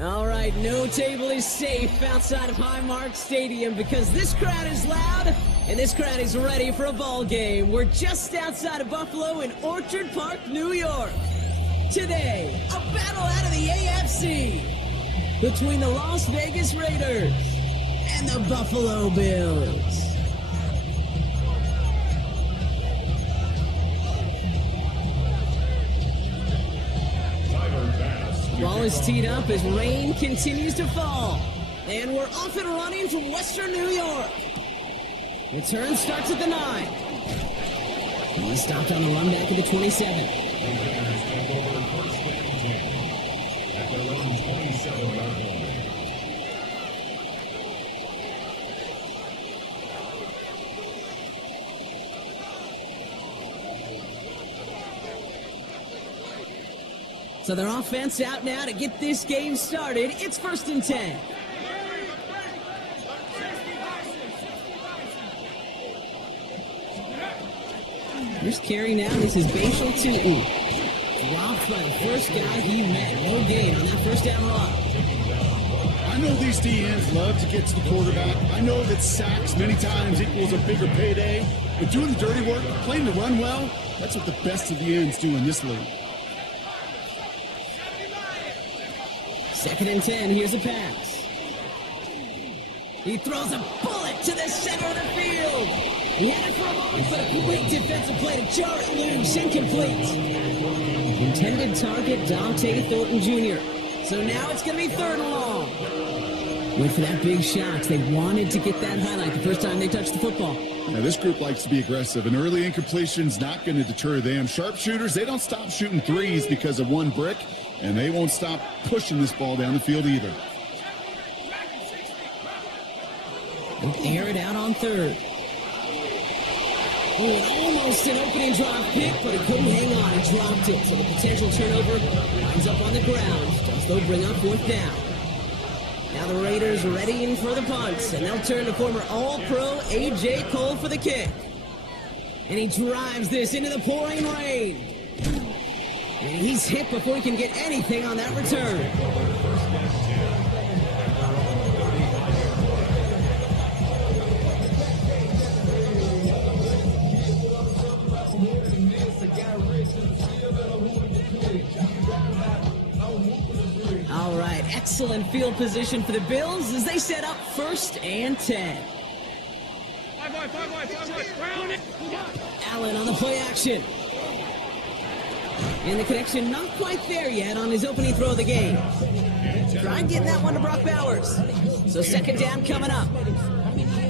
All right, no table is safe outside of Highmark Stadium because this crowd is loud and this crowd is ready for a ball game. We're just outside of Buffalo in Orchard Park, New York. Today, a battle out of the AFC between the Las Vegas Raiders and the Buffalo Bills. Ball is teed up as rain continues to fall. And we're off and running from Western New York. Return starts at the 9. He stopped on the run back at the 27. So their offense out now to get this game started. It's 1st and 10. Here's carry now. This is Bashal Tootin. Dropped by the first guy he met. No gain on that first down run. I know these DNs love to get to the quarterback. I know that sacks many times equals a bigger payday. But doing the dirty work, playing the run well, that's what the best of the ends do in this league. 2nd and 10, here's a pass. He throws a bullet to the center of the field. He had it for a moment, but a quick defensive play to jar it loose, incomplete. Intended target, Dante Thornton Jr. So now it's going to be 3rd and long. Went for that big shot. They wanted to get that highlight the first time they touched the football. Now, this group likes to be aggressive, and early incompletion's not going to deter them. Sharpshooters, they don't stop shooting threes because of one brick, and they won't stop pushing this ball down the field either. They'll air it out on 3rd. Oh, and almost an opening drive pick, but he couldn't hang on and dropped it. So the potential turnover winds up on the ground as they'll bring up 4th down. Now the Raiders readying for the punts, and they'll turn to former All-Pro A.J. Cole for the kick. And he drives this into the pouring rain. And he's hit before he can get anything on that return. All right, excellent field position for the Bills as they set up 1st and 10. Allen on the play action. And the connection not quite there yet on his opening throw of the game. Tried getting that one to Brock Bowers. So 2nd down coming up.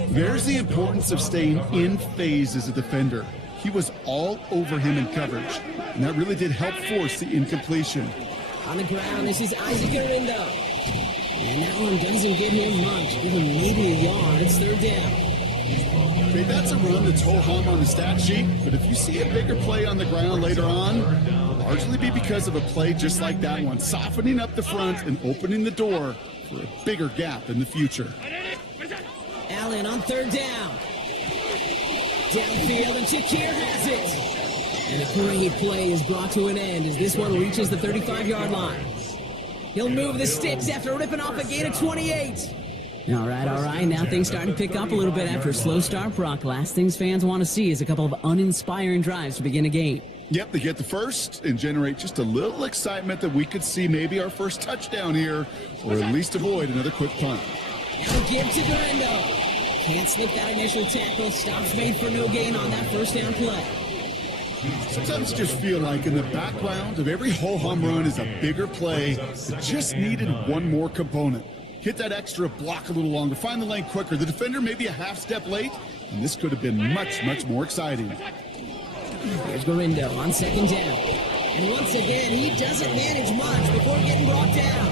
There's the importance of staying in phase as a defender. He was all over him in coverage, and that really did help force the incompletion. On the ground, this is Isaac Arindo. And that one doesn't give him much. Give him maybe a yard. It's 3rd down. Okay, that's a run that's ho-hum on the stat sheet, but if you see a bigger play on the ground later on, it'll largely be because of a play just like that one, softening up the front and opening the door for a bigger gap in the future. Allen on 3rd down. Downfield, and Shakir has it. And a great play is brought to an end as this one reaches the 35-yard line. He'll move the sticks after ripping off a gain of 28. All right. Now things starting to pick up a little bit after a slow start, Brock. Last things fans want to see is a couple of uninspiring drives to begin a game. Yep, they get the first and generate just a little excitement that we could see maybe our first touchdown here, or at least avoid another quick punt. Now give to Garindo. Can't slip that initial tackle. Stops made for no gain on that first down play. Sometimes you just feel like in the background of every ho-hum run is a bigger play that just needed one more component. Hit that extra block a little longer, find the lane quicker. The defender maybe a half step late, and this could have been much, much more exciting. Here's Garindo on 2nd down. And once again, he doesn't manage much before getting brought down.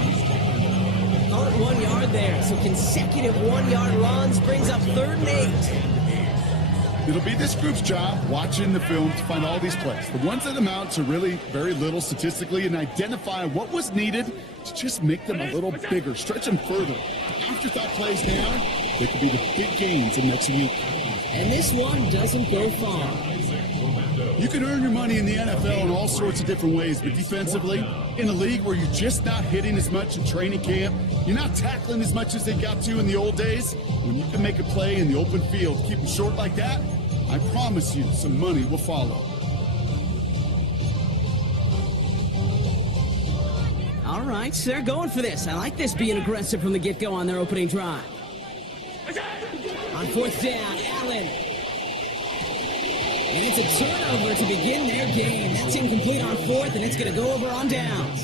Call it 1 yard there, so consecutive 1-yard runs brings up 3rd and 8. It'll be this group's job watching the film to find all these plays, the ones that amount to really very little statistically, and identify what was needed to just make them a little bigger, stretch them further. Afterthought plays now, they could be the big gains in next week. And this one doesn't go far. You can earn your money in the NFL in all sorts of different ways, but defensively, in a league where you're just not hitting as much in training camp, you're not tackling as much as they got to in the old days, when you can make a play in the open field, keep them short like that, I promise you some money will follow. All right, so they're going for this. I like this being aggressive from the get-go on their opening drive. On fourth down, Allen. And it's a turnover to begin their game. That's incomplete on fourth, and it's going to go over on downs.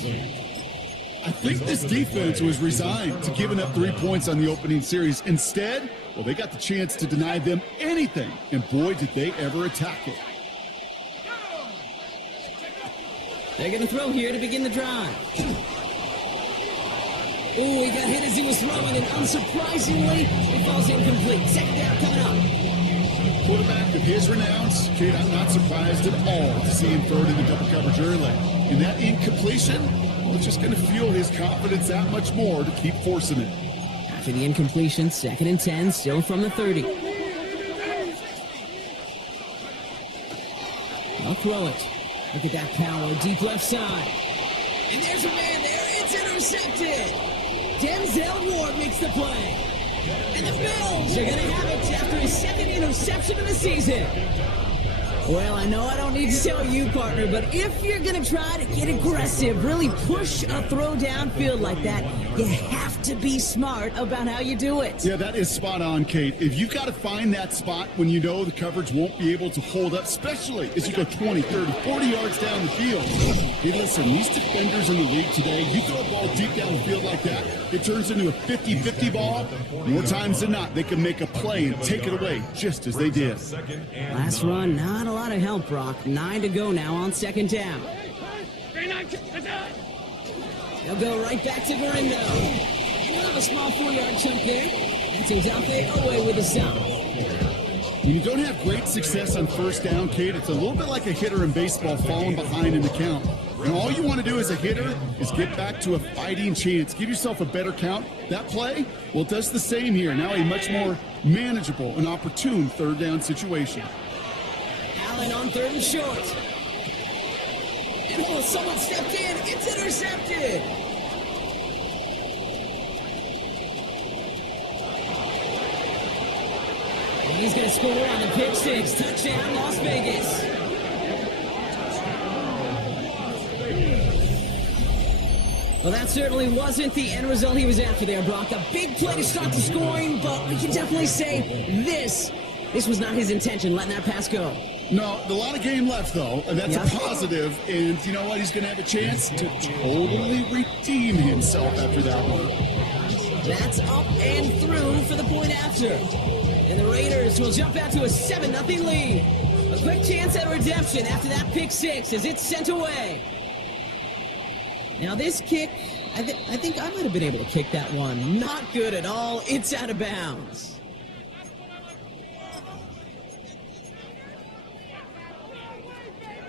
I think this defense was resigned to giving up 3 points on the opening series. Instead, well, they got the chance to deny them anything, and boy, did they ever attack it. They're going to throw here to begin the drive. Ooh, he got hit as he was throwing, and unsurprisingly, it falls incomplete. Second down coming up. Quarterback of his renowns, kid, I'm not surprised at all to see him throw it in the double coverage early. And that incompletion, well, it's just going to fuel his confidence that much more to keep forcing it. After the incompletion, 2nd and 10, still from the 30. They'll throw it. Look at that power, deep left side. And there's a man there. It's intercepted. Denzel Ward makes the play. And the Bills are going to have it after his 2nd interception of the season. Well, I know I don't need to tell you, partner, but if you're going to try to get aggressive, really push a throw downfield like that, you have to be smart about how you do it. Yeah, that is spot on, Kate. If you've got to find that spot when you know the coverage won't be able to hold up, especially as you go 20, 30, 40 yards down the field. Hey, listen, these defenders in the league today, you throw a ball deep down the field like that, it turns into a 50-50 ball. More times than not, they can make a play and take it away, just as they did. Last run, not a lot of help, Brock. 9 to go now on 2nd down. They'll go right back to Verindo. He'll have a small 4-yard chunk there. That's Uzompe Owe with a stop. When you don't have great success on first down, Kate, it's a little bit like a hitter in baseball falling behind in the count. And all you want to do as a hitter is get back to a fighting chance. Give yourself a better count. That play, well, it does the same here. Now a much more manageable and opportune 3rd down situation. Allen on 3rd and short. And oh, someone stepped in. It's intercepted. And he's going to score on the pick six. Touchdown, Las Vegas. Well, that certainly wasn't the end result he was after there, Brock. A big play to start the scoring, but we can definitely say this was not his intention, letting that pass go. No, a lot of game left, though, and that's a positive. And you know what? He's going to have a chance to totally redeem himself after that one. That's up and through for the point after. And the Raiders will jump out to a 7-0 lead. A quick chance at redemption after that pick six as it's sent away. Now this kick, I think I might have been able to kick that one. Not good at all. It's out of bounds.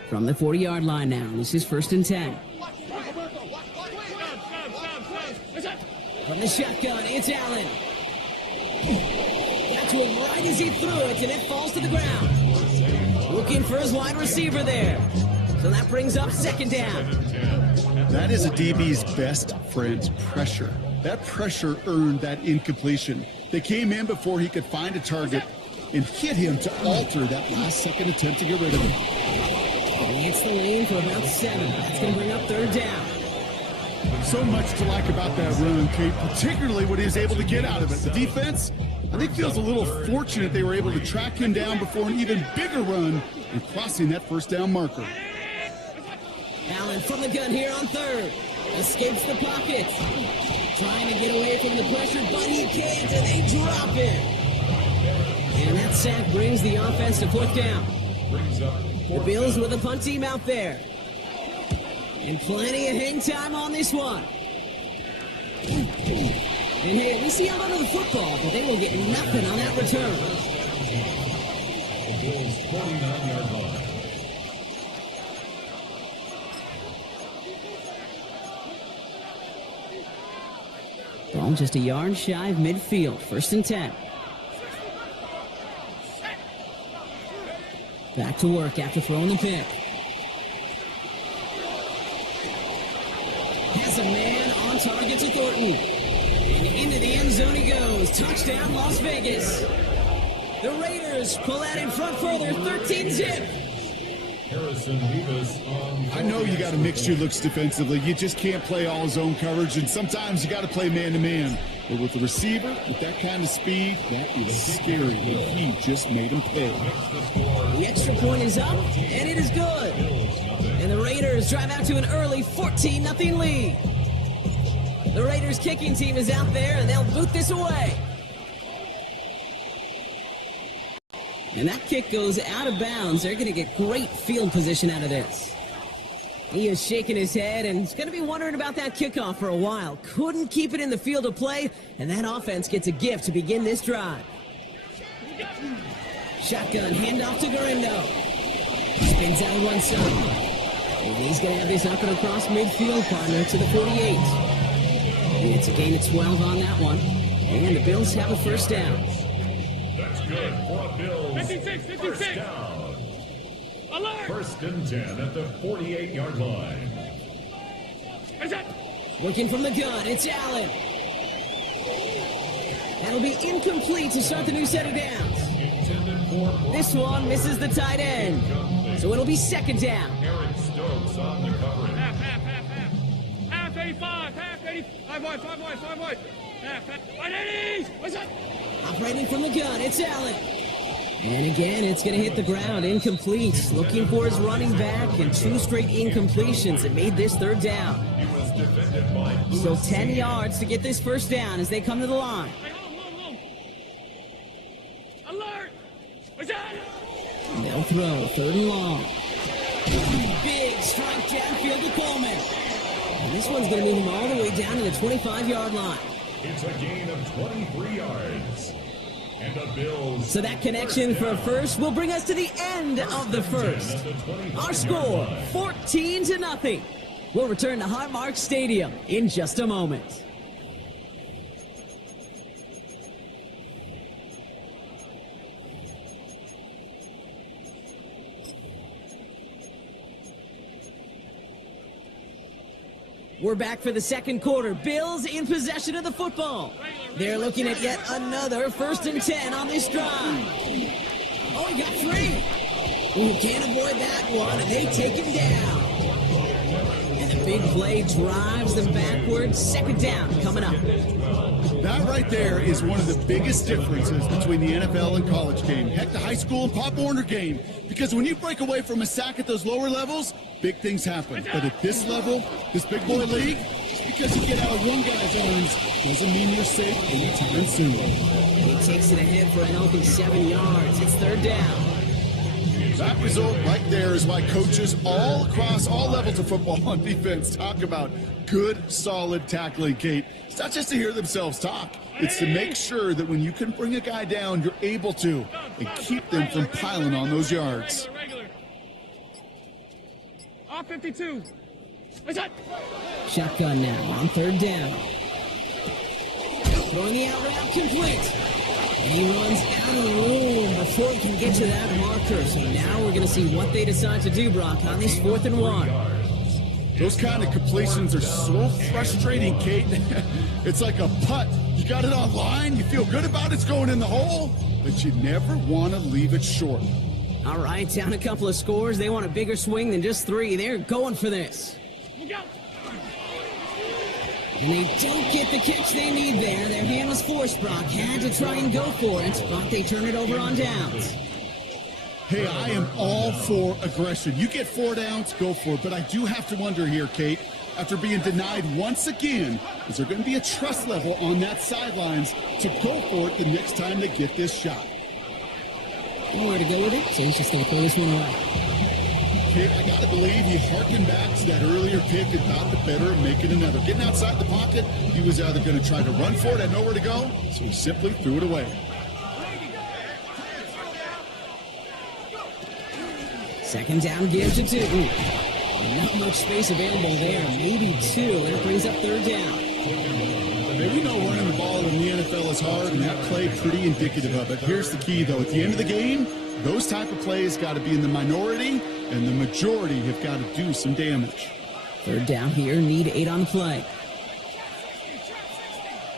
From the 40-yard line now, this is 1st and 10. From the shotgun, it's Allen. Got to him right as he threw it, and it falls to the ground. Looking for his wide receiver there. So that brings up 2nd down. That is a DB's best friend, pressure. That pressure earned that incompletion. They came in before he could find a target and hit him to alter that last-second attempt to get rid of him. He hits the lane for about 7. That's going to bring up 3rd down. So much to like about that run, Kate, particularly what he was able to get out of it. The defense, I think, feels a little fortunate they were able to track him down before an even bigger run and crossing that 1st down marker. Allen from the gun here on 3rd. Escapes the pocket. Trying to get away from the pressure, but he can't, and they drop him. And that sack brings the offense to 4th down. The Bills with a punt team out there. And plenty of hang time on this one. And hey, at least he held onto the football, but they will get nothing on that return. Ball just a yard shy of midfield. 1st and 10. Back to work after throwing the pick. Has a man on target to Thornton. And into the end zone he goes. Touchdown, Las Vegas. The Raiders pull out in front further, 13-zip. I know you got a mixture looks defensively. You just can't play all zone coverage, and sometimes you got to play man-to-man. But with the receiver, with that kind of speed, that is scary. And he just made him pay. The extra point is up, and it is good. And the Raiders drive out to an early 14-0 lead. The Raiders kicking team is out there, and they'll boot this away. And that kick goes out of bounds. They're going to get great field position out of this. He is shaking his head and is going to be wondering about that kickoff for a while. Couldn't keep it in the field of play, and that offense gets a gift to begin this drive. Shotgun handoff to Garindo. Spins out of one side. And he's going to have this up and across midfield, partner to the 48. It's a gain of 12 on that one. And the Bills have a first down. That's good for a Bills. 56. First down. Alert! First and 10 at the 48-yard line. Is that? Working from the gun, it's Allen. That'll be incomplete to start the new set of downs. This one misses the tight end. So it'll be second down. Eric Stokes on the coverage. Half 85, half 80. 5 wide. Half 180. What's that? Operating from the gun, it's Allen. And again, it's going to hit the ground, incomplete. Looking for his running back, and 2 straight incompletions that made this third down. He was defended by So 10 yards to get this first down as they come to the line. Hey, hold. Alert! What's that? And they'll throw, third and long. Big strike downfield to Coleman. And this one's going to move him all the way down to the 25-yard line. It's a gain of 23 yards. And the Bills. So that connection for a first will bring us to the end of the first. Our score, 14-0. We'll return to Highmark Stadium in just a moment. We're back for the second quarter. Bills in possession of the football. They're looking at yet another 1st and 10 on this drive. Oh, he got free. Ooh, can't avoid that one, and they take him down. And the big play drives them backwards. Second down coming up. That right there is one of the biggest differences between the NFL and college game. Heck, the high school and Pop Warner game. Because when you break away from a sack at those lower levels, big things happen. But at this level, this big boy league, just because you get out of one guy's arms doesn't mean you're safe anytime soon. He takes it ahead for a healthy 7 yards. It's third down. That result right there is why coaches all across all levels of football on defense talk about good, solid tackling, Kate. It's not just to hear themselves talk. It's to make sure that when you can bring a guy down, you're able to, and keep them from piling on those yards. Regular. Off 52. What's that? Shotgun now on third down. Throwing the out route complete. And he runs out of room before he can get to that marker. So now we're going to see what they decide to do, Brock, on this 4th and 1. Those kind of completions are so frustrating, Kate. It's like a putt. You got it on line, you feel good about it's going in the hole, but you never want to leave it short. All right, down a couple of scores. They want a bigger swing than just 3. They're going for this. Look out! And they don't get the catch they need there. Their hand was forced, Brock. Had to try and go for it, but they turn it over on downs. Hey, I am all for aggression. You get 4 downs, go for it. But I do have to wonder here, Kate, after being denied once again, is there going to be a trust level on that sidelines to go for it the next time they get this shot? Nowhere to go with it, so he's just going to throw this one away. Kate, I got to believe he harkened back to that earlier pick and thought the better of making another. Getting outside the pocket, he was either going to try to run for it, had nowhere to go, so he simply threw it away. Second down give to 2. Not much space available there. Maybe 2. And it brings up third down. Hey, we know running the ball in the NFL is hard, and that play pretty indicative of it. Here's the key, though. At the end of the game, Those type of plays got to be in the minority, and the majority have got to do some damage. Third down here, need 8 on the play.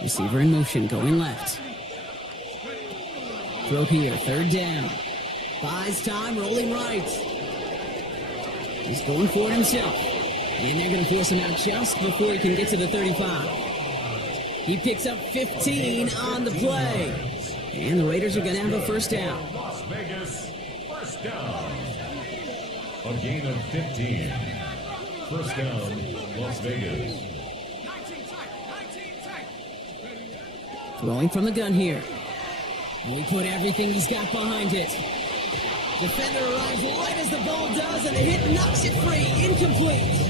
Receiver in motion, going left. Throw here, third down. Buys time, rolling right. He's going for it himself. And they're going to force him out just before he can get to the 35. He picks up 15 on the play. And the Raiders are going to have a first down. Las Vegas, first down. A gain of 15. First down, Las Vegas. Throwing from the gun here. And we put everything he's got behind it. Defender arrives right as the ball does, and the hit knocks it free. Incomplete.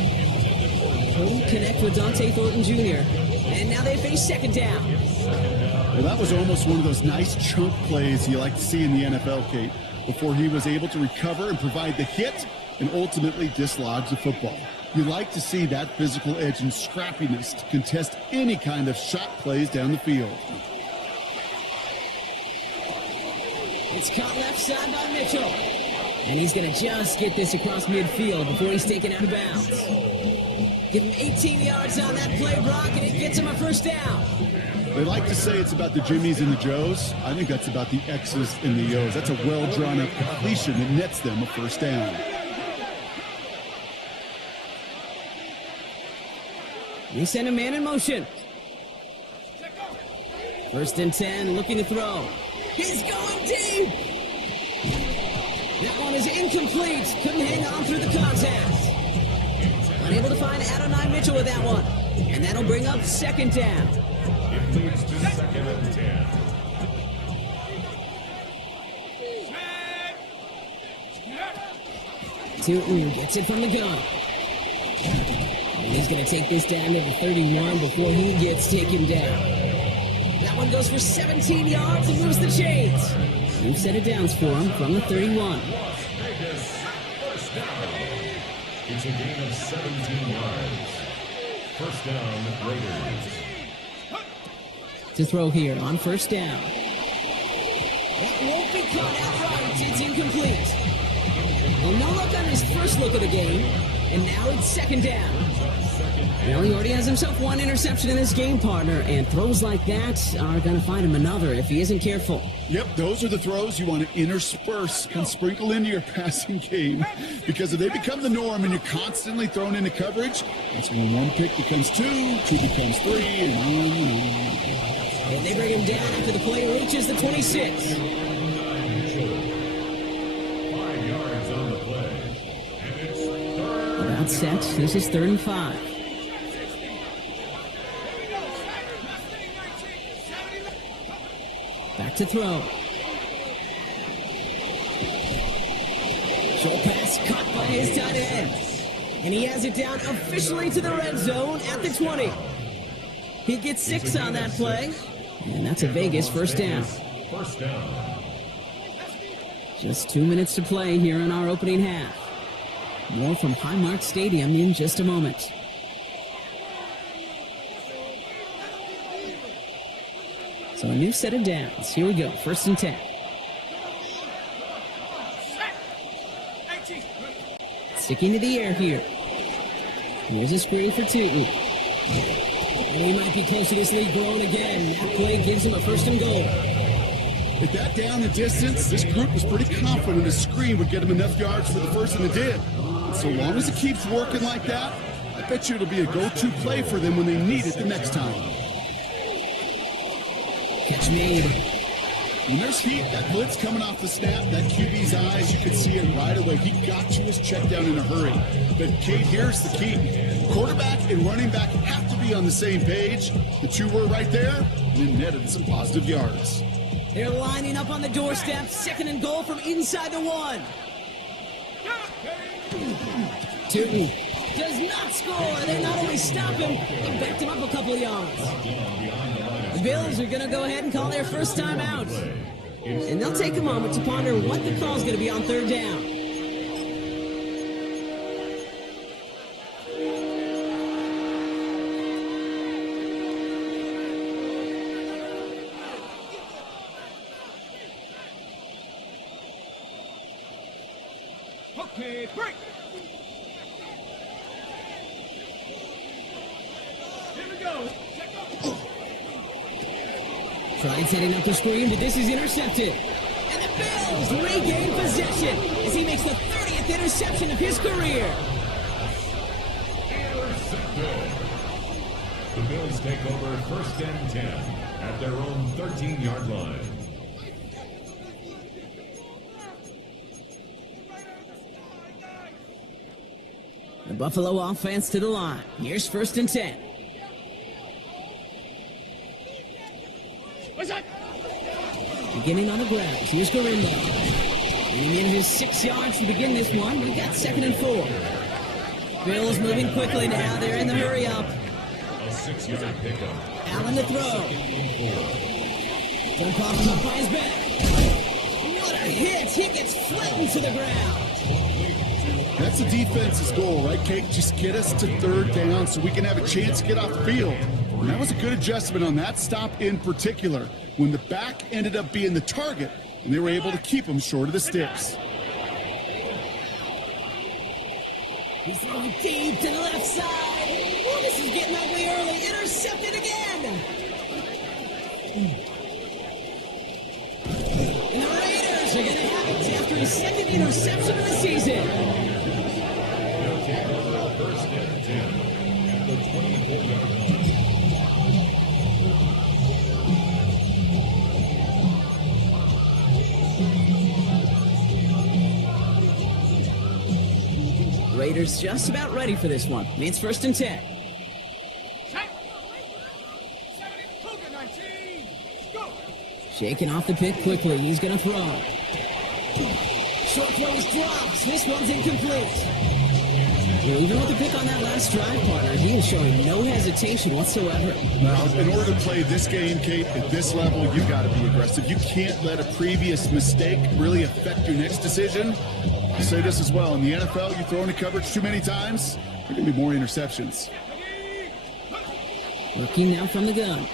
Home connect with Dante Thornton Jr. And now they face second down. Well, that was almost one of those nice chunk plays you like to see in the NFL, Kate, before he was able to recover and provide the hit and ultimately dislodge the football. You like to see that physical edge and scrappiness to contest any kind of shot plays down the field. It's caught left side by Mitchell. And he's going to just get this across midfield before he's taken out of bounds. Give him 18 yards on that play, Brock, and it gets him a first down. They like to say it's about the Jimmies and the Joes. I think that's about the X's and the Yo's. That's a well-drawn-up completion that nets them a first down. They send a man in motion. First and 10, looking to throw. He's going deep. That one is incomplete. Couldn't hang on through the contact. Unable to find Adonai Mitchell with that one. And that'll bring up second down. It moves to second and 10. Tootin gets it from the gun. And he's going to take this down to the 31 before he gets taken down. That one goes for 17 yards and moves the chains. New set of downs for him from the 31. Las Vegas, first down. It's a gain of 17 yards. First down, Raiders. To throw here on first down. That won't be caught outright. It's incomplete. Well, no luck on his first look of the game, and now it's second down. Well, he already has himself one interception in his game, partner, and throws like that are going to find him another if he isn't careful. Yep, those are the throws you want to intersperse and sprinkle into your passing game, because if they become the norm and you're constantly thrown into coverage, that's when one pick becomes two becomes three, and on. And they bring him down after the play reaches the 26. 5 yards on the play. And it's third. About set. This is 3rd and 5. Back to throw. Short pass caught by his tight end. And he has it down officially to the red zone at the 20. He gets 6 on that play. And that's a Vegas first down. First down. Just 2 minutes to play here in our opening half. More from Highmark Stadium in just a moment. So a new set of downs. Here we go. First and 10. Sticking to the air here. Here's a screen for Tootin. And he might be close to this league growing again. That play gives him a first and goal. At that down and distance, this group was pretty confident a screen would get him enough yards for the first, and it did. So long as it keeps working like that, I bet you it'll be a go-to play for them when they need it the next time. Catch made. When there's heat, that blitz coming off the snap, that QB's eyes, you could see it right away. He got to his check down in a hurry. But Kate, here's the key. Quarterback and running back have to be on the same page. The two were right there, and it netted some positive yards. They're lining up on the doorstep. Second and goal from inside the 1. Tootin does not score. They not only stop him, they backed him up a couple of yards. The Bills are going to go ahead and call their first time out. And they'll take a moment to ponder what the call is going to be on third down. Okay, break. Here we go. Tries heading up the screen, but this is intercepted. And the Bills regain possession as he makes the 30th interception of his career. Intercepted. The Bills take over first and 10 at their own 13-yard line. The Buffalo offense to the line. Here's first and 10. What's that? Beginning on the ground. Here's Garindo. Bringing in his 6 yards to begin this one. We've got 2nd and 4. Bills moving quickly now. They're in the hurry up. A 6-yard pickup. Allen to throw. Don't pop him up by his back. What a hit! He gets flattened to the ground. That's the defense's goal, right, Kate? Just get us to 3rd down so we can have a chance to get off the field. And that was a good adjustment on that stop in particular, when the back ended up being the target, and they were able to keep him short of the sticks. He's throwing deep to the left side. Oh, this is getting ugly early. Intercepted again. And the Raiders are going to have it after his 2nd interception of the season. They'll take over first and 10 at the 24-yard line. Raiders just about ready for this one. It's first and 10. Set. 19. Go. Shaking off the pick quickly. He's going to throw. Short throw is dropped. This one's incomplete. Well, even with the pick on that last drive, partner, he is showing no hesitation whatsoever. Now, in order to play this game, Kate, at this level, you got to be aggressive. You can't let a previous mistake really affect your next decision. I say this as well. In the NFL, you throw into coverage too many times, there are going to be more interceptions. Looking now from the gun.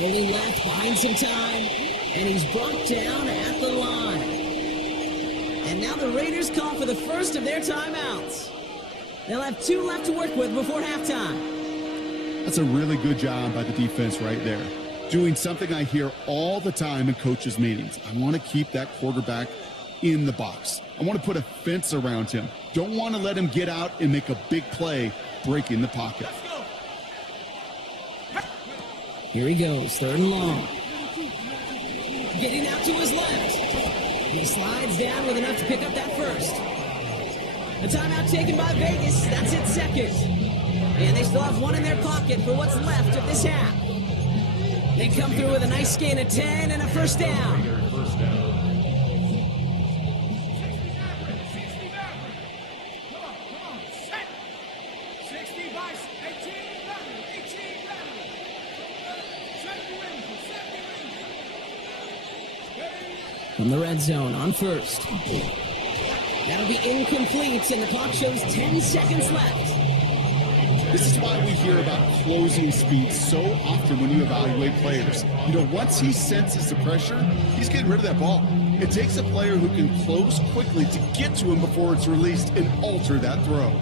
Rolling left, behind some time, and he's brought down at the line. And now the Raiders call for the first of their timeouts. They'll have 2 left to work with before halftime. That's a really good job by the defense right there. Doing something I hear all the time in coaches' meetings. I want to keep that quarterback in the box. I want to put a fence around him. Don't want to let him get out and make a big play, breaking the pocket. Here he goes, 3rd and long. Getting out to his left. He slides down with enough to pick up that first. A timeout taken by Vegas. That's its 2nd. And they still have 1 in their pocket for what's left of this half. They come through with a nice gain of 10 and a first down. First down. Set. 60 by 18. From the red zone on first. That'll be incomplete, and the clock shows 10 seconds left. This is why we hear about closing speed so often when you evaluate players. You know, once he senses the pressure, he's getting rid of that ball. It takes a player who can close quickly to get to him before it's released and alter that throw.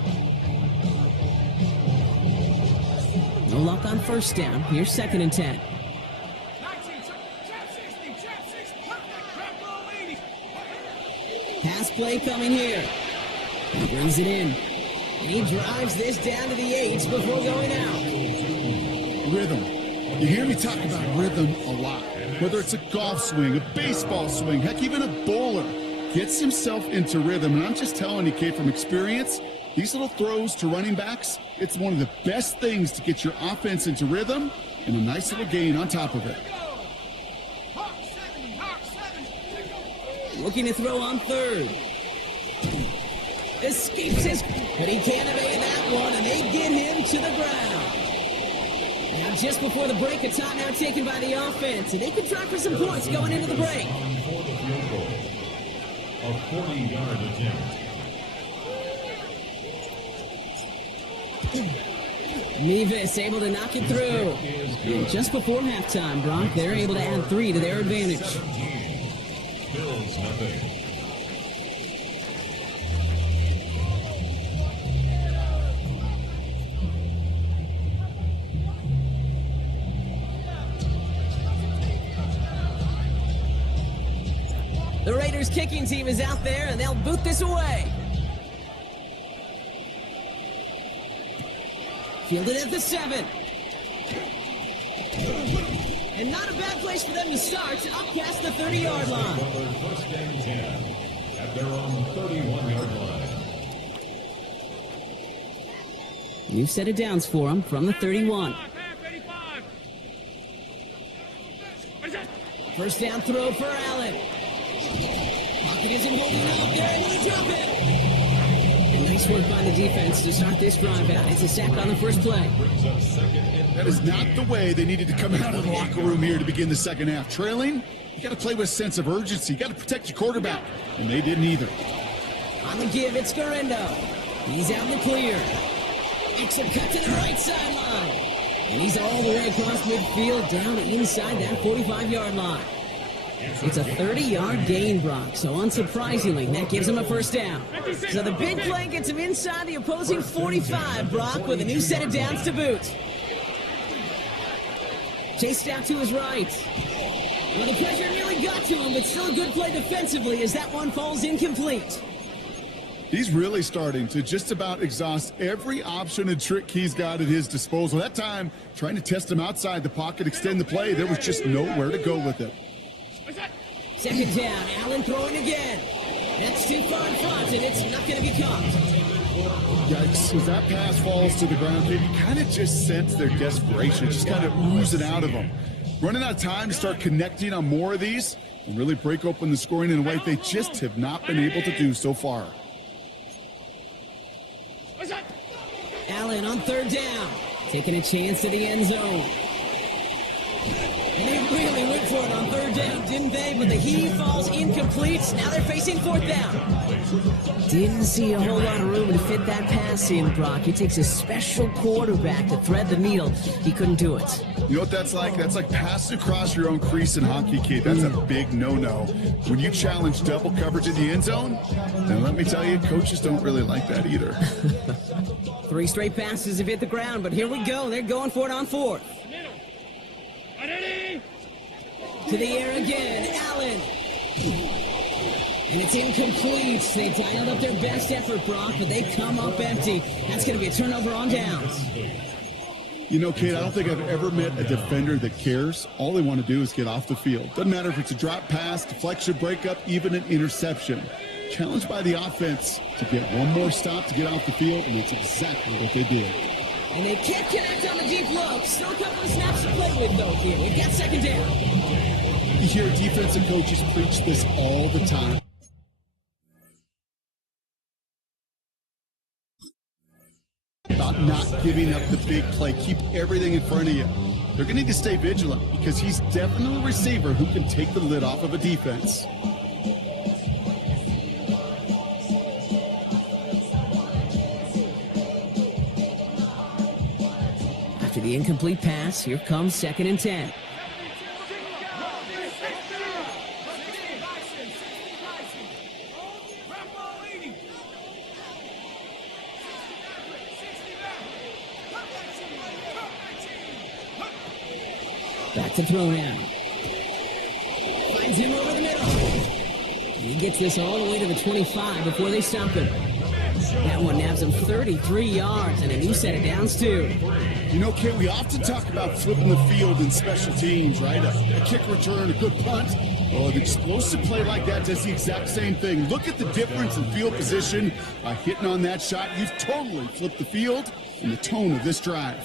No luck on first down. Here's 2nd and 10. Pass play coming here. He brings it in. And he drives this down to the 8 before going out. Rhythm. You hear me talk about rhythm a lot. Whether it's a golf swing, a baseball swing, heck, even a bowler gets himself into rhythm. And I'm just telling you, Kate, from experience, these little throws to running backs, it's one of the best things to get your offense into rhythm and a nice little gain on top of it. Looking to throw on 3rd. Escapes his, but he can't evade that one, and they get him to the ground. Now, just before the break, a timeout taken by the offense, and they can try for some points going into the break. For the field goal. A 40-yard attempt. Nevis able to knock it through. And just before halftime, Brock, they're able to add 3 to their advantage. 17. Bills nothing. The Raiders kicking team is out there, and they'll boot this away. Fielded at the 7. And not a bad place for them to start, up past the 30-yard line. First and 10 at their own 31-yard line. New set of downs for them from the 31. First down throw for Allen. Pocket isn't holding up there, and they drop it. And nice work by the defense to start this drive out. It's a sack on the first play. That is not the way they needed to come out of the locker room here to begin the second half. Trailing, you got to play with a sense of urgency. You got to protect your quarterback, and they didn't either. On the give, it's Garendo. He's out in the clear. Exit cut to the right sideline. And he's all the way across midfield down inside that 45-yard line. It's a 30-yard gain, Brock, so unsurprisingly, that gives him a first down. So the big play gets him inside the opposing 45, Brock, with a new set of downs to boot. Chased out to his right. Well, the pressure nearly got to him, but still a good play defensively as that one falls incomplete. He's really starting to just about exhaust every option and trick he's got at his disposal. That time, trying to test him outside the pocket, extend the play, there was just nowhere to go with it. Second down, Allen throwing again. That's too far in front, and it's not going to be caught. Yikes, as that pass falls to the ground, you kind of just sense their desperation, just kind of oozing out of them. Running out of time to start connecting on more of these and really break open the scoring in a way they just have not been able to do so far. Allen on third down, taking a chance to the end zone. And they really went for it on third down, didn't they? But the heave falls incomplete. Now they're facing fourth down. Didn't see a whole lot of room to fit that pass in, Brock. It takes a special quarterback to thread the needle. He couldn't do it. You know what that's like? That's like passing across your own crease in hockey, kid. That's a big no-no. When you challenge double coverage in the end zone, then let me tell you, coaches don't really like that either. 3 straight passes have hit the ground, but here we go. They're going for it on fourth. To the air again, Allen. And it's incomplete. They dialed up their best effort, Brock, but they come up empty. That's going to be a turnover on downs. You know, kid, I don't think I've ever met a defender that cares. All they want to do is get off the field. Doesn't matter if it's a drop pass, deflection, breakup, even an interception. Challenged by the offense to get one more stop to get off the field, and that's exactly what they did. And they can't connect on the deep look. Still a couple of snaps to play with, though, here. We've got second down. You hear defensive coaches preach this all the time. About not giving up the big play. Keep everything in front of you. They're going to need to stay vigilant because he's definitely a receiver who can take the lid off of a defense. After the incomplete pass, here comes second and 10. Back to throw now. Finds him over the middle. He gets this all the way to the 25 before they stop him. That one nabs him 33 yards and a new set of downs, too. You know, Kate, we often talk about flipping the field in special teams, right? A kick return, a good punt. Well, an explosive play like that does the exact same thing. Look at the difference in field position. By hitting on that shot, you've totally flipped the field and the tone of this drive.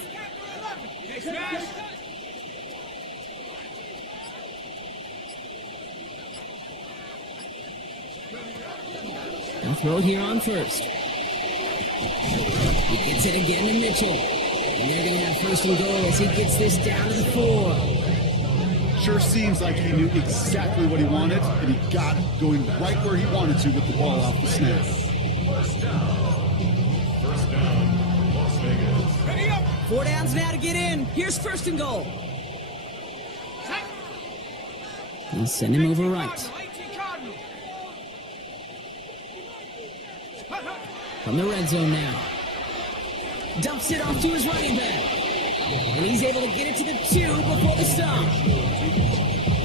They'll throw it here on first. He gets it again to Mitchell. And they're going to have first and goal as he gets this down to the 4. Sure seems like he knew exactly what he wanted, and he got it going right where he wanted to with the ball off the snap. First down, Las Vegas. 4 downs now to get in. Here's first and goal. He'll send him over right. From the red zone now. Dumps it off to his running back. And he's able to get it to the 2 before the stop.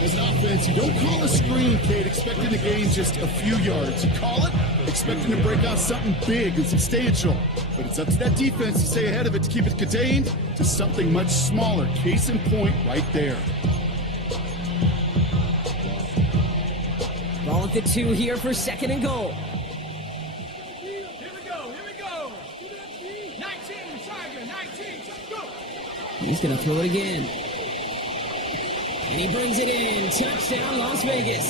As Steelers offense, you don't call a screen, kid, expecting to gain just a few yards. You call it expecting to break out something big and substantial. But it's up to that defense to stay ahead of it, to keep it contained to something much smaller. Case in point right there. Ball at the 2 here for 2nd and goal. Here we go. 19, Tiger, 19, go. He's going to throw it again. And he brings it in. Touchdown, Las Vegas.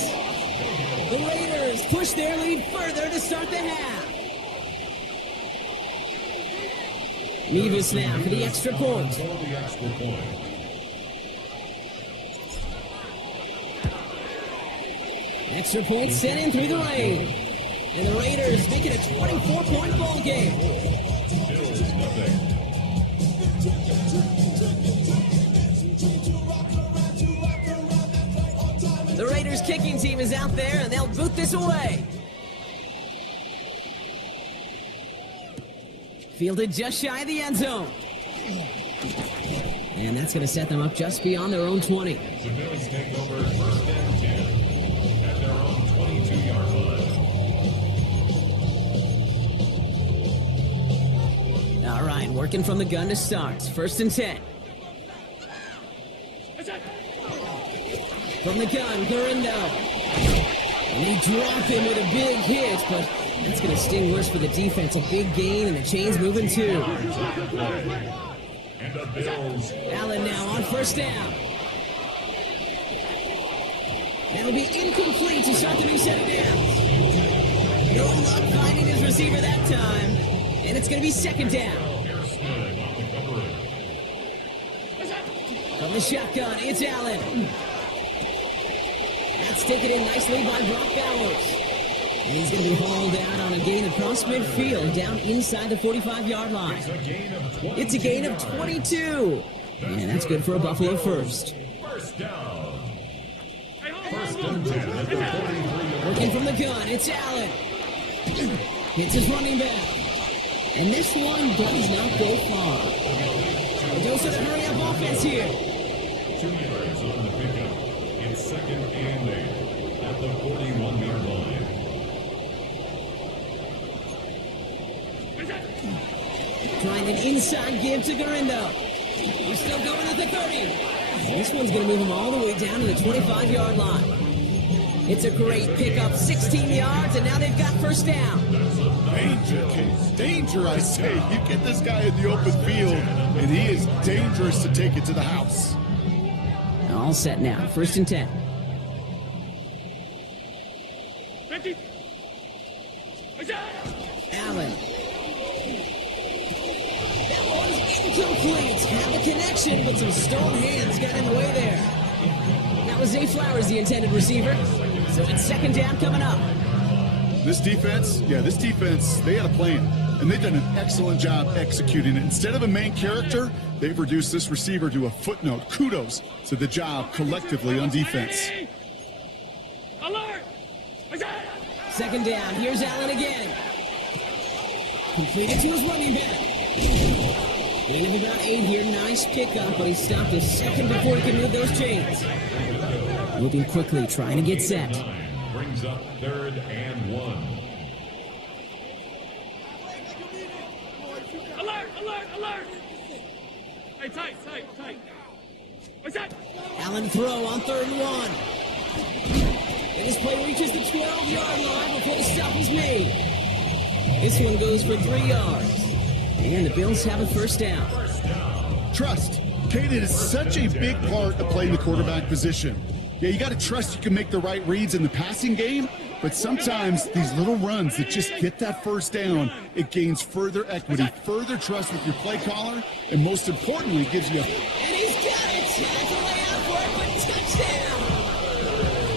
The Raiders push their lead further to start the half. Nevis now for the extra point. For the extra point. Extra point sent in through the rain. And the Raiders make it a 24-point ball game. Bills nothing. The Raiders kicking team is out there, and they'll boot this away. Fielded just shy of the end zone. And that's going to set them up just beyond their own 20. The Bills take over 1st and 10 at their own 22-yard line. All right, working from the gun to start. 1st and 10. From the gun, Garindo. And he dropped him with a big hit, but that's going to sting worse for the defense. A big gain, and the chain's moving too. And the Bills. Allen now on 1st down. That'll be incomplete to start the new set of downs. No luck finding his receiver that time. And it's going to be 2nd down. From the shotgun, it's Allen. That's taken in nicely by Brock Bowers. And he's going to be hauled out on a gain across midfield, down inside the 45-yard line. It's a gain of 22. And that's good for a Buffalo first. 1st down. 1st and 10 at the 43-yard. Working from the gun, it's Allen. Hits his running back. And this one does not go far. A dose of the hurry-up offense here. 2 yards on the pickup. It's 2nd and 8 at the 41-yard line. Trying an inside give to Garindo. He's still going at the 30. This one's going to move him all the way down to the 25-yard line. It's a great pickup, 16 yards, and now they've got 1st down. Danger, kids. Danger, I say. You get this guy in the open field, and he is dangerous to take it to the house. All set now, 1st and 10. 50. Allen. That one's incomplete. Have a connection, but some stone hands got in the way there. That was Zay Flowers, the intended receiver. So it's 2nd down coming up. This defense, they had a plan, and they've done an excellent job executing it. Instead of a main character, they've reduced this receiver to a footnote. Kudos to the job collectively on defense. Alert! 2nd down, here's Allen again. Completed to his running back. Gain of about 8 here, nice pickup, but he stopped a second before he could move those chains. Moving quickly, trying to get set. Brings up 3rd and 1. Alert! Hey, tight. What's that? Allen throw on 3rd and 1. And this play reaches the 12-yard line before the stop is made. This one goes for 3 yards. And the Bills have a 1st down. Trust. Kate, it is such a big part of playing the quarterback position. Yeah, you got to trust you can make the right reads in the passing game, but sometimes these little runs that just get that 1st down, it gains further equity, further trust with your play caller, and most importantly, gives you And he's got it! Has a layout for it, but touchdown!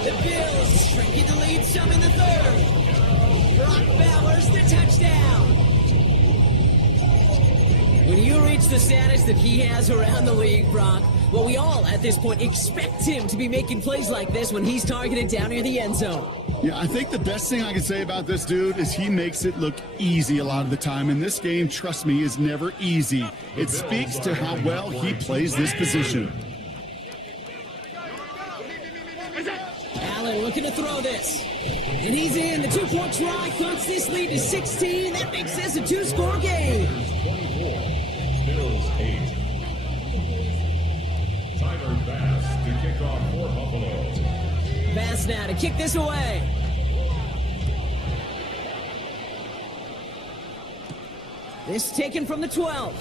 The Bills shrinking the lead some in the 3rd. Brock Bowers, the touchdown! When you reach the status that he has around the league, Brock, well, we all at this point expect him to be making plays like this when he's targeted down near the end zone. Yeah, I think the best thing I can say about this dude is he makes it look easy a lot of the time. And this game, trust me, is never easy. It speaks to how well he plays this position. looking to throw this. And he's in. The two-point try cuts this lead to 16. That makes this a two-score game. 24, Bills 8. Tyler Bass to kick off for Buffalo. Bass now to kick this away. This taken from the 12.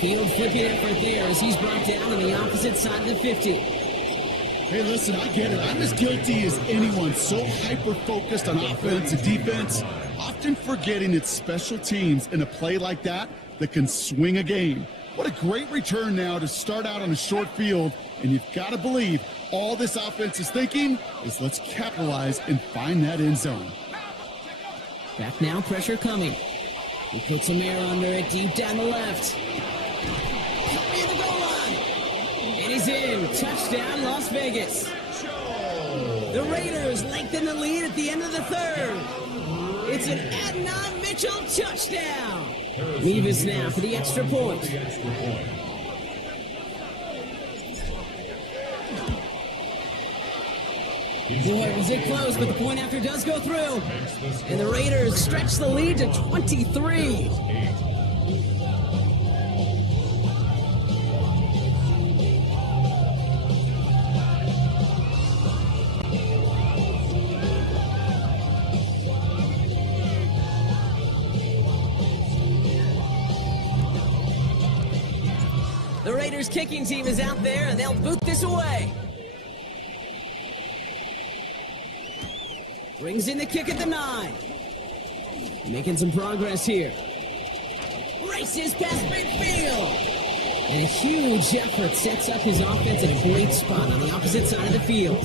Field flipping effort there as he's brought down on the opposite side of the 50. Hey, listen, I get it. I'm as guilty as anyone. So hyper-focused on offense and defense, often forgetting it's special teams in a play like that can swing a game. What a great return now to start out on a short field, and you've got to believe all this offense is thinking is let's capitalize and find that end zone. Back now, pressure coming. He puts some air under it deep down the left. Near the goal line. And he's in. Touchdown, Las Vegas. The Raiders lengthen the lead at the end of the third. It's an Adnan Mitchell touchdown. Nevis now for the extra point. Boy, was it close, but the point after does go through. And the Raiders stretch the lead to 23. The Raiders kicking team is out there, and they'll boot this away. Brings in the kick at the 9. Making some progress here. Races past midfield. And a huge effort sets up his offense in a great spot on the opposite side of the field.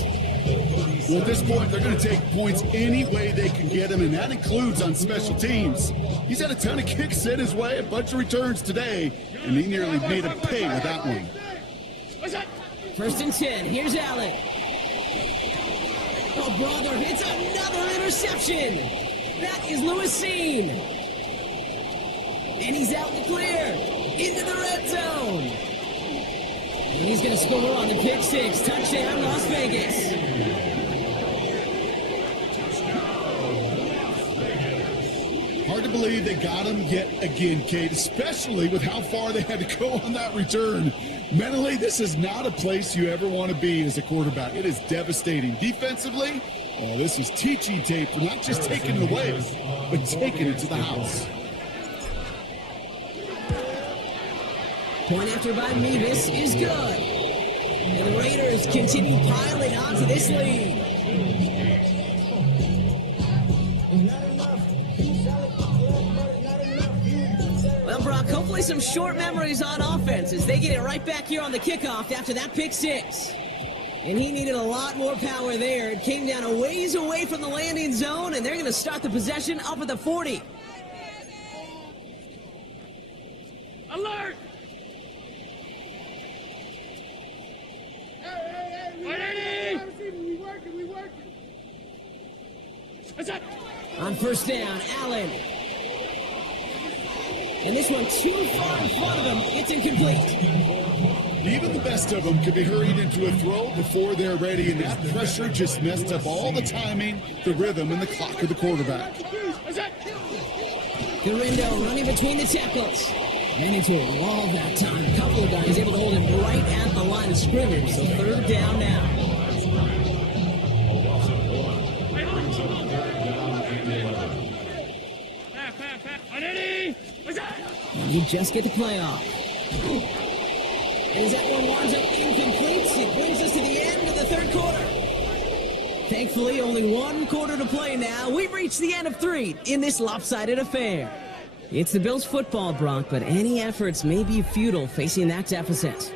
Well, at this point, they're going to take points any way they can get them, and that includes on special teams. He's had a ton of kicks in his way, a bunch of returns today, and he nearly made him pay with that one. First and 10. Here's Allen. Oh, brother, it's another interception. That is Lewisine. And he's out in the clear. Into the red zone. And he's going to score on the pick six. Touchdown, Las Vegas. Hard to believe they got him yet again, Kate, especially with how far they had to go on that return. Mentally, this is not a place you ever want to be as a quarterback. It is devastating. Defensively, this is teaching tape for not just taking it away, but taking it to the house. Point after by Mevis is good. And the Raiders continue piling onto this lead. Well, Brock, hopefully some short memories on offense as they get it right back here on the kickoff after that pick six. And he needed a lot more power there. It came down a ways away from the landing zone, and they're going to start the possession up at the 40. Alert! On first down, Allen. And this one too far in front of him. It's incomplete. Even the best of them could be hurried into a throw before they're ready, and that pressure just messed up all the timing, the rhythm, and the clock of the quarterback. Garindo running between the tackles. Ran into a wall that time. A couple of guys able to hold him right at the line of scrimmage. So third down now. And you just get the play off. As that one winds up incomplete, it brings us to the end of the third quarter. Thankfully, only one quarter to play now. We've reached the end of 3 in this lopsided affair. It's the Bills football, Brock, but any efforts may be futile facing that deficit.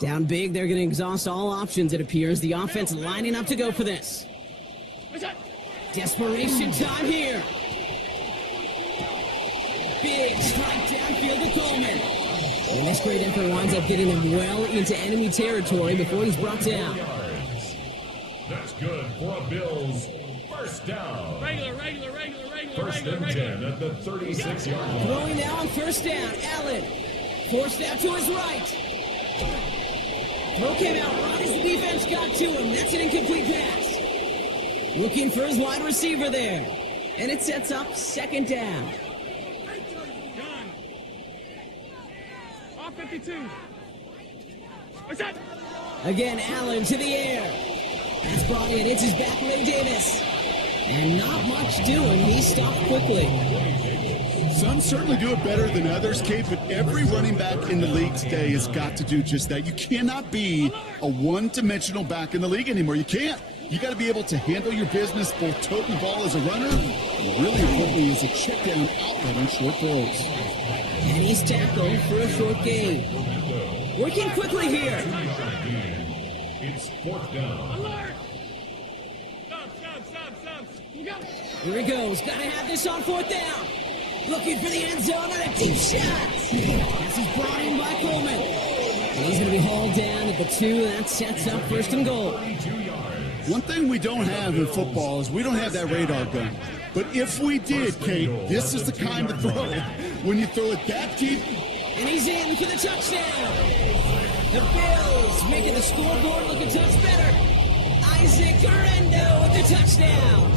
Down big, they're going to exhaust all options, it appears. The offense lining up to go for this. Desperation time here. Big strike downfield to Coleman. And this great effort winds up getting him well into enemy territory before he's brought down. That's good for a Bills first down. Regular. First and 10 at the 36-yard line. Throwing now on first down. Allen forced out to his right. Throw came out right as the defense got to him. That's an incomplete pass. Looking for his wide receiver there. And it sets up second down. Done. Off 52. What's that? Again, Allen to the air. That's brought in. It's his back, Ray Davis. And not much doing. He stopped quickly. Some certainly do it better than others, Kate, but every running back in the league today has got to do just that. You cannot be a one-dimensional back in the league anymore. You can't. You got to be able to handle your business, both toting the ball as a runner, and really importantly as a check down outlet on short throws. And he's tackled for a short gain. Working quickly here. It's fourth down. Alert! Stop. You go. Here he goes. Got to have this on fourth down. Looking for the end zone and a deep shot. This is brought in by Coleman. And he's going to be hauled down at the 2. That sets up first and goal. One thing we don't have in football is we don't have that radar gun. But if we did, Kate, this is the kind of throw when you throw it that deep. And he's in for the touchdown. The Bills making the scoreboard look a touch better. Isaac Guerrero with the touchdown.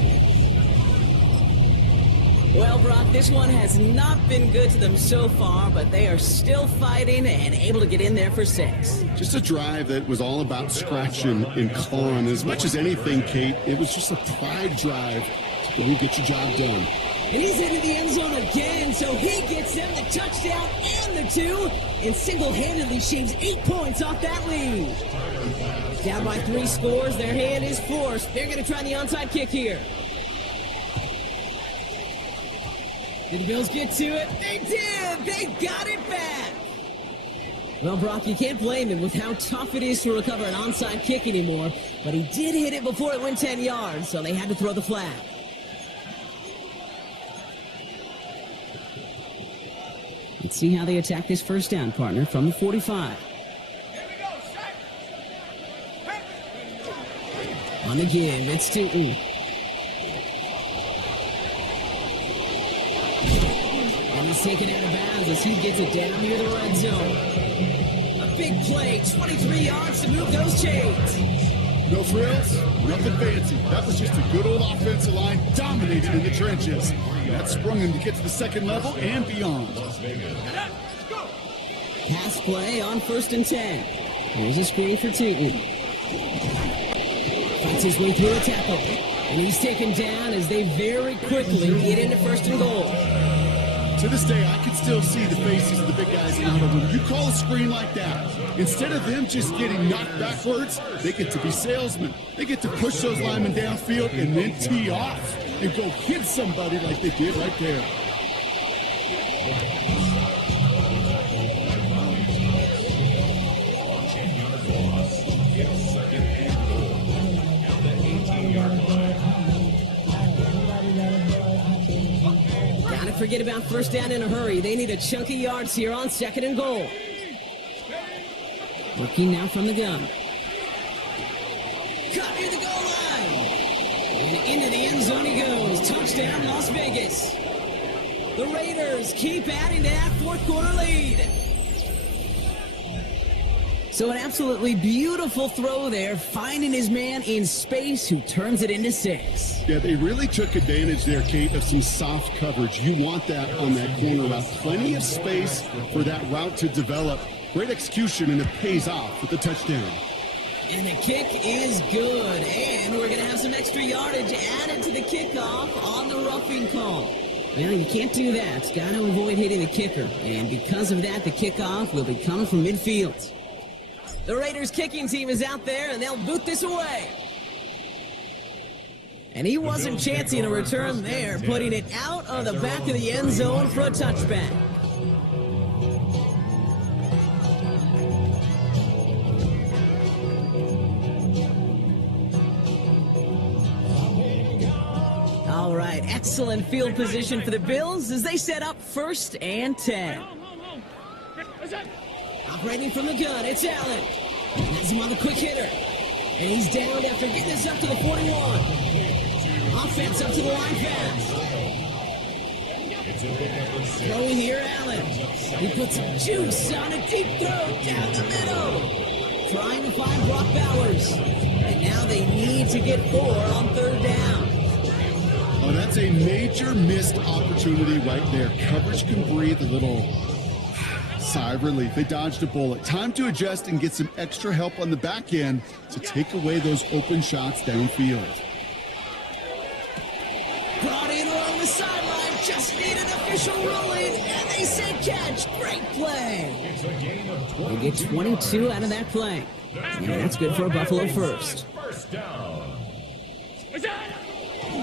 Well, Brock, this one has not been good to them so far, but they are still fighting and able to get in there for 6. Just a drive that was all about scratching and clawing. As much as anything, Kate, it was just a pride drive to go get your job done. And he's into the end zone again, so he gets them the touchdown and the 2, and single-handedly shaves 8 points off that lead. Down by 3 scores, their hand is forced. They're going to try the onside kick here. Did the Bills get to it? They did! They got it back! Well, Brock, you can't blame him with how tough it is to recover an onside kick anymore, but he did hit it before it went 10 yards, so they had to throw the flag. Let's see how they attack this first down, partner, from the 45. On the give, it's Tootin. And he's taken out of bounds as he gets it down near the red zone. A big play, 23 yards to move those chains. No frills, nothing fancy. That was just a good old offensive line dominating in the trenches. That sprung him to get to the second level and beyond. Pass play on first and 10. Here's a screen for Tootin. Fights his way through a tackle. And he's taken down as they very quickly get into first and goal. To this day, I can still see the faces of the big guys in the huddle. When you call a screen like that, instead of them just getting knocked backwards, they get to be salesmen. They get to push those linemen downfield and then tee off and go hit somebody like they did right there. Forget about first down in a hurry. They need a chunk of yards here on second and goal. Looking now from the gun. Cut near the goal line. And into the end zone he goes. Touchdown, Las Vegas. The Raiders keep adding to that fourth quarter lead. So an absolutely beautiful throw there, finding his man in space who turns it into 6. Yeah, they really took advantage there, Kate, of some soft coverage. You want that on that corner route. Plenty of space for that route to develop. Great execution, and it pays off with the touchdown. And the kick is good. And we're going to have some extra yardage added to the kickoff on the roughing call. Well, you can't do that. Got to avoid hitting the kicker. And because of that, the kickoff will be coming from midfield. The Raiders kicking team is out there, and they'll boot this away. And he wasn't chancing a return there, putting it out of the back of the end zone for a touchback. All right, excellent field position for the Bills as they set up first and 10. Home. Operating from the gun, it's Allen. And has him on the quick hitter. And he's down after getting this up to the 41. Offense up to the line fast. Throwing here, Allen. He puts some juice on a deep throw down the middle. Trying to find Brock Bowers. And now they need to get 4 on 3rd down. Oh, that's a major missed opportunity right there. Coverage can breathe a little sigh of relief. They dodged a bullet. Time to adjust and get some extra help on the back end to take away those open shots downfield. Brought in along the sideline, just need an official ruling, and they say catch. Great play. They get 22 out of that play. And that's good for a Buffalo first. First down.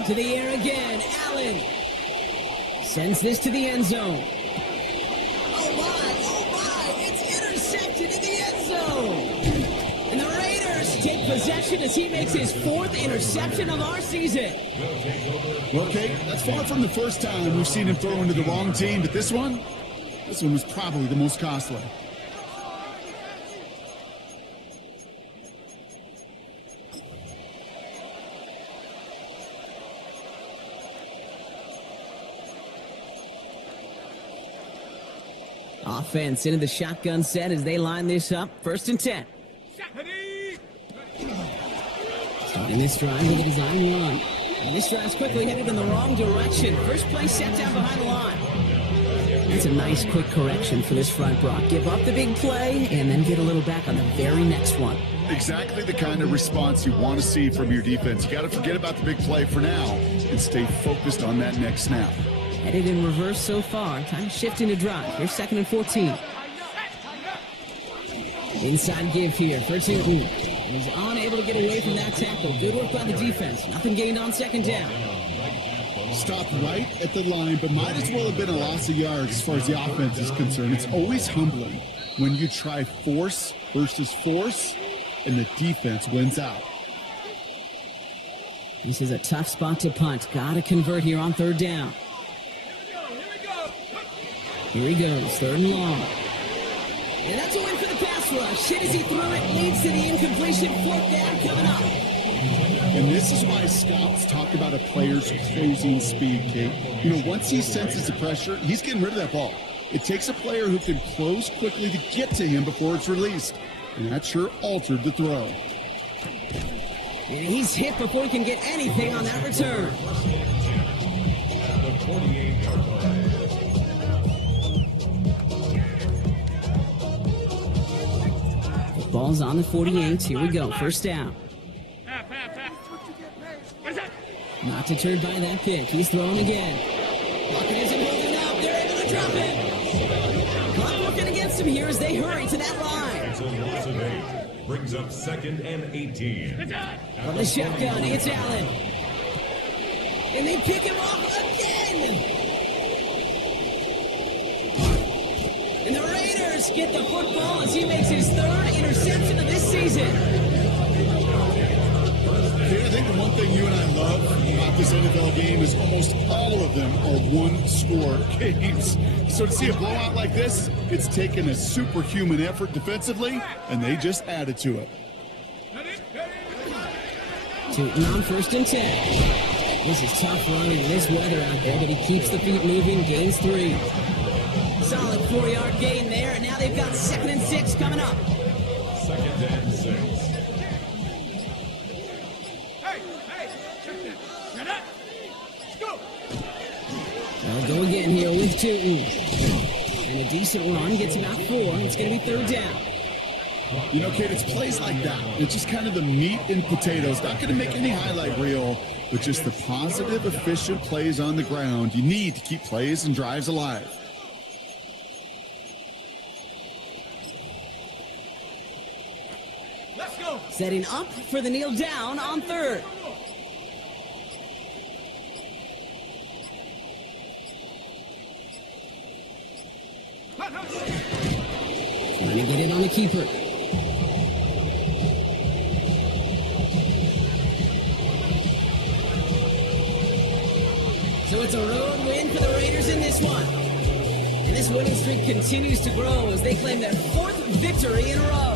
To the air again, Allen sends this to the end zone. Oh my, it's intercepted in the end zone. And the Raiders take possession as he makes his 4th interception of our season. Well, Kate, that's far from the first time we've seen him throw into the wrong team, but this one was probably the most costly. Offense into the shotgun set as they line this up. 1st and 10. Starting this drive with a design run. And this drive's quickly headed in the wrong direction. First play set down behind the line. That's a nice quick correction for this front, Brock. Give up the big play and then get a little back on the very next one. Exactly the kind of response you want to see from your defense. You got to forget about the big play for now and stay focused on that next snap. Headed in reverse so far. Time to shift into drive. Here's 2nd and 14. Inside give here for Newton. He's unable to get away from that tackle. Good work by the defense. Nothing gained on 2nd down. Stopped right at the line, but might as well have been a loss of yards as far as the offense is concerned. It's always humbling when you try force versus force and the defense wins out. This is a tough spot to punt. Got to convert here on 3rd down. Here he goes, 3rd and long. And that's a win for the pass rush. Hit as he threw it, leads to the incompletion. 4th down coming up. And this is why scouts talk about a player's closing speed, Kate. You know, once he senses the pressure, he's getting rid of that ball. It takes a player who can close quickly to get to him before it's released. And that sure altered the throw. And he's hit before he can get anything on that return. The 48-yard line. Ball's on the 48. Here we go. 1st down. Not deterred by that pick. He's throwing again. Walker isn't holding up. They're able to drop it. Clock working against him here as they hurry to that line. It's a loss of 8. Brings up 2nd and 18. From the shotgun, it's Allen. And they pick him off again. And the Raiders get the football as he makes his 3rd interception of this season. I think the one thing you and I love about this NFL game is almost all of them are one-score games. So to see a blowout like this, it's taken a superhuman effort defensively, and they just added to it. Tootin on 1st and 10. This is tough running in this weather out there, but he keeps the feet moving, gains 3. Solid 4-yard gain there, and now they've got 2nd and 6 coming up. 2nd and 6. They'll go again here with Tootin. And a decent run gets him out 4. It's going to be 3rd down. You know, Kate, it's plays like that. It's just kind of the meat and potatoes. Not going to make any highlight reel, but just the positive, efficient plays on the ground. You need to keep plays and drives alive. Let's go. Setting up for the kneel down on 3rd. Trying to get it on the keeper. So it's a road win for the Raiders in this one. And this winning streak continues to grow as they claim their 4th victory in a row.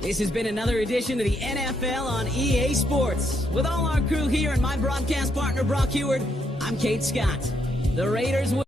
This has been another edition of the NFL on EA Sports. With all our crew here and my broadcast partner, Brock Heward, I'm Kate Scott. The Raiders will